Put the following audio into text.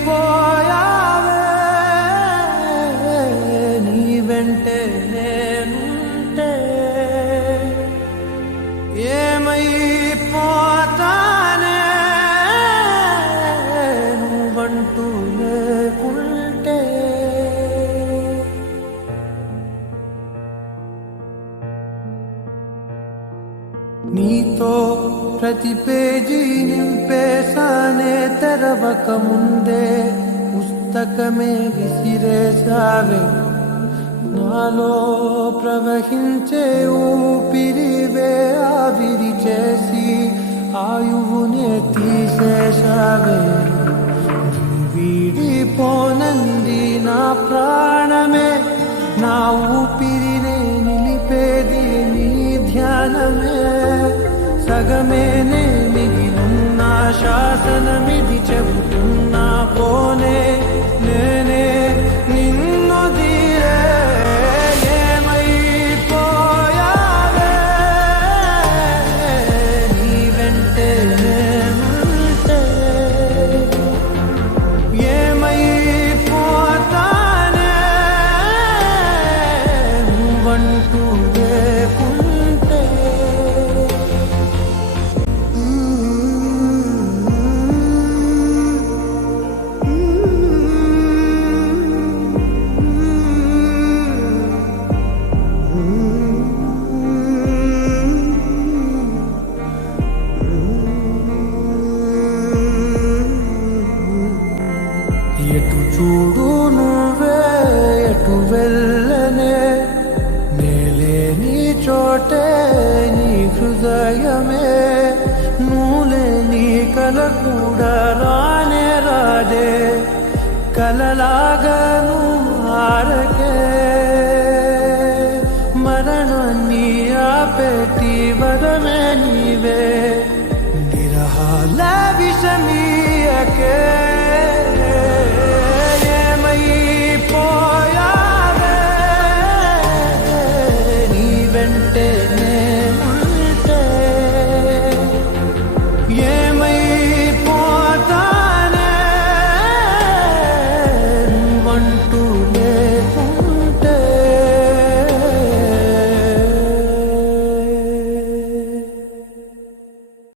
ఏమైపోయావే నీ వెంటే నేనుంటే ఏమైపోతానే నువ్వంటూ లేకుంటే నీతో ప్రతి పేజీ నింపేసానే తెరవక ముందే పుస్తకమే విసిరేసావే నాలో ప్రవహించే ఊపిరివే ఆవిరి చేసి ఆయువునే తీసేసావే వీడిపోనంది నా ప్రాణమే నా ఊపిరినే నిలిపేది నీ ధ్యానమే సగమేనే మిగిలిన శాసనమిది చెబుతున్నా పోనే నేనే నిన్ను తీరే ఏమైపోయావే నీ వెంటే నేనుంటే ఏమైపోతానే నువ్వంటూ లేకుంటే ఎటు చూడు నువ్వే ఎటు వెళ్ళనే నేలే నీ చోటే నీ హృదయమే నువ్వులే నీ కల కూడా రానే రాదే కలలాగను ఆరకే మరణాన్ని ఆపేటి వరమే నీవే విరహాల విషమీయకే